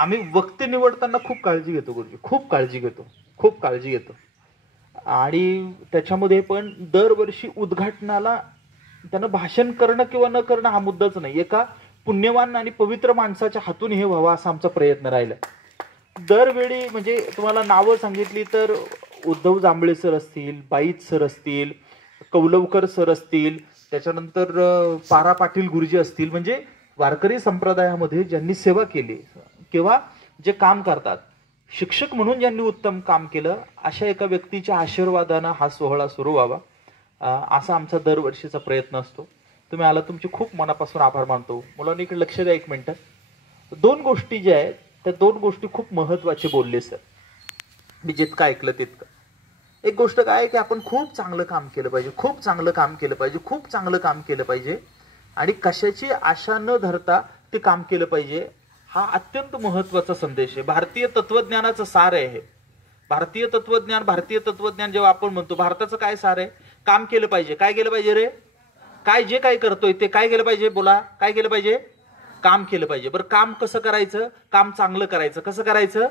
आम्ही वक्ते निवडताना खूप काळजी घेतो गुरुजी, खूप काळजी घेतो. आणि त्याच्यामध्ये पण दरवर्षी उद्घाटनाला त्यानं भाषण करणं किंवा न करणं हा मुद्दाच नाही. एका पुण्यवान आणि पवित्र माणसाच्या हातून हे व्हावं असा आमचा प्रयत्न राहिला. दरवेळी म्हणजे तुम्हाला नावं सांगितली तर उद्धव जांभळे सर असतील, बाईत सर असतील, कौलवकर सर असतील, त्याच्यानंतर पारा पाटील गुरुजी असतील, म्हणजे वारकरी संप्रदायामध्ये ज्यांनी सेवा केली किंवा जे काम करतात, शिक्षक म्हणून ज्यांनी उत्तम काम केलं, अशा एका व्यक्तीच्या आशीर्वादानं हा सोहळा सुरू व्हावा असा आमचा दरवर्षीचा प्रयत्न असतो. तुम्ही आला, तुमचे खूप मनापासून आभार मानतो. मुलांनी इकडे लक्ष द्या एक मिनिट. दोन गोष्टी ज्या आहेत त्या दोन गोष्टी खूप महत्वाचे बोलले सर. मी जितकं ऐकलं तितकं. एक गोष्ट काय की आपण खूप चांगलं काम केलं पाहिजे आणि कशाची आशा न धरता ते काम केलं पाहिजे. हा अत्यंत महत्वाचा संदेश आहे. भारतीय तत्वज्ञानाचं सार आहे हे. भारतीय तत्वज्ञान जेव्हा आपण म्हणतो, भारताचं काय सार आहे? काम केलं पाहिजे. काय केलं पाहिजे रे? जे काय करतोय ते काय केलं पाहिजे? बोला, काय केलं पाहिजे? काम केलं पाहिजे. बरं, काम कसं करायचं? काम चांगलं करायचं. कसं करायचं?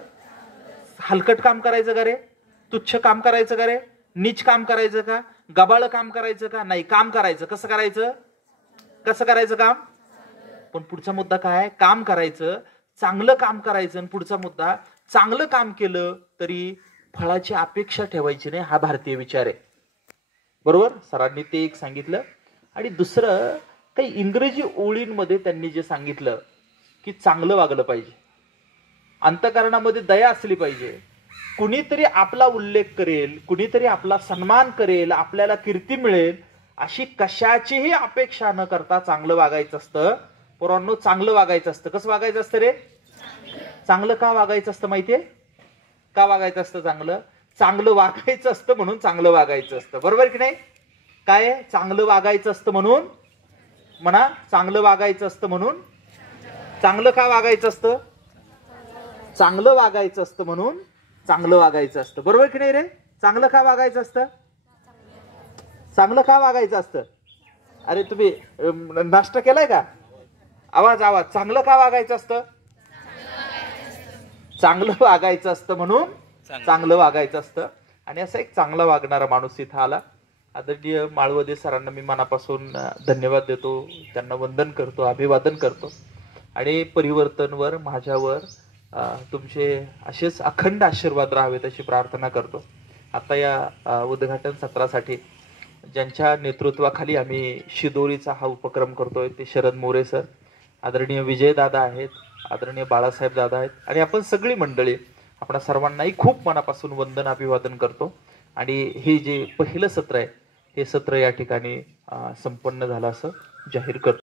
हलकट काम करायचं का रे? तुच्छ काम करायचं का रे? नीच काम करायचं का? गबाळ काम करायचं का? नाही, काम करायचं. कसं करायचं काम? पण पुढचा मुद्दा काय? काम करायचं, चांगलं काम करायचं. आणि पुढचा मुद्दा, चांगलं काम केलं तरी फळाची अपेक्षा ठेवायची नाही. हा भारतीय विचार आहे. बरोबर? सरांनी ते एक सांगितलं. आणि दुसरं, काही इंग्रजी ओळींमध्ये त्यांनी जे सांगितलं की चांगलं वागलं पाहिजे, अंतःकरणामध्ये दया असली पाहिजे, कुणीतरी आपला उल्लेख करेल, कुणीतरी आपला सन्मान करेल, आपल्याला कीर्ती मिळेल अशी कशाचीही अपेक्षा न करता चांगलं वागायचं असतं. पोरांनो, चांगलं वागायचं असतं. कसं वागायचं असतं रे? चांगलं का वागायचं असतं माहितीये? का वागायचं असतं चांगलं? चांगलं वागायचं असतं म्हणून चांगलं वागायचं असतं. बरोबर की नाही? काय? चांगलं वागायचं असतं म्हणून म्हणा. चांगलं वागायचं असतं म्हणून. चांगलं का वागायचं असतं? चांगलं वागायचं असतं म्हणून चांगलं वागायचं असतं. बरोबर की नाही रे? चांगलं का वागायचं असतं? चांगलं का वागायचं असतं? अरे तुम्ही नाश्ता केलाय का? आवाज. चांगलं का वागायचं असतं? चांगलं वागायचं असतं म्हणून चांगलं वागायचं असतं. आणि असा एक चांगला वागणारा माणूस इथं आला. आदरणीय माळवदे सरांना मी मनापासून धन्यवाद देतो, त्यांना वंदन करतो, अभिवादन करतो. आणि परिवर्तनवर, माझ्यावर तुमचे असेच अखंड आशीर्वाद राहावेत अशी प्रार्थना करतो. आता या उद्घाटन सत्रासाठी ज्यांच्या नेतृत्वाखाली आम्ही शिदोरीचा हा उपक्रम करतोय ते शरद मोरे सर, आदरणीय विजय दादा आहेत, आदरणीय बाळासाहेब दादा आहेत आणि आपण सगळी मंडळी, आपण सर्वांनाही खूप मनापासून वंदन अभिवादन करतो. आणि हे जे पहिलं सत्र आहे, हे सत्र या ठिकाणी संपन्न झालं असं जाहीर करतो.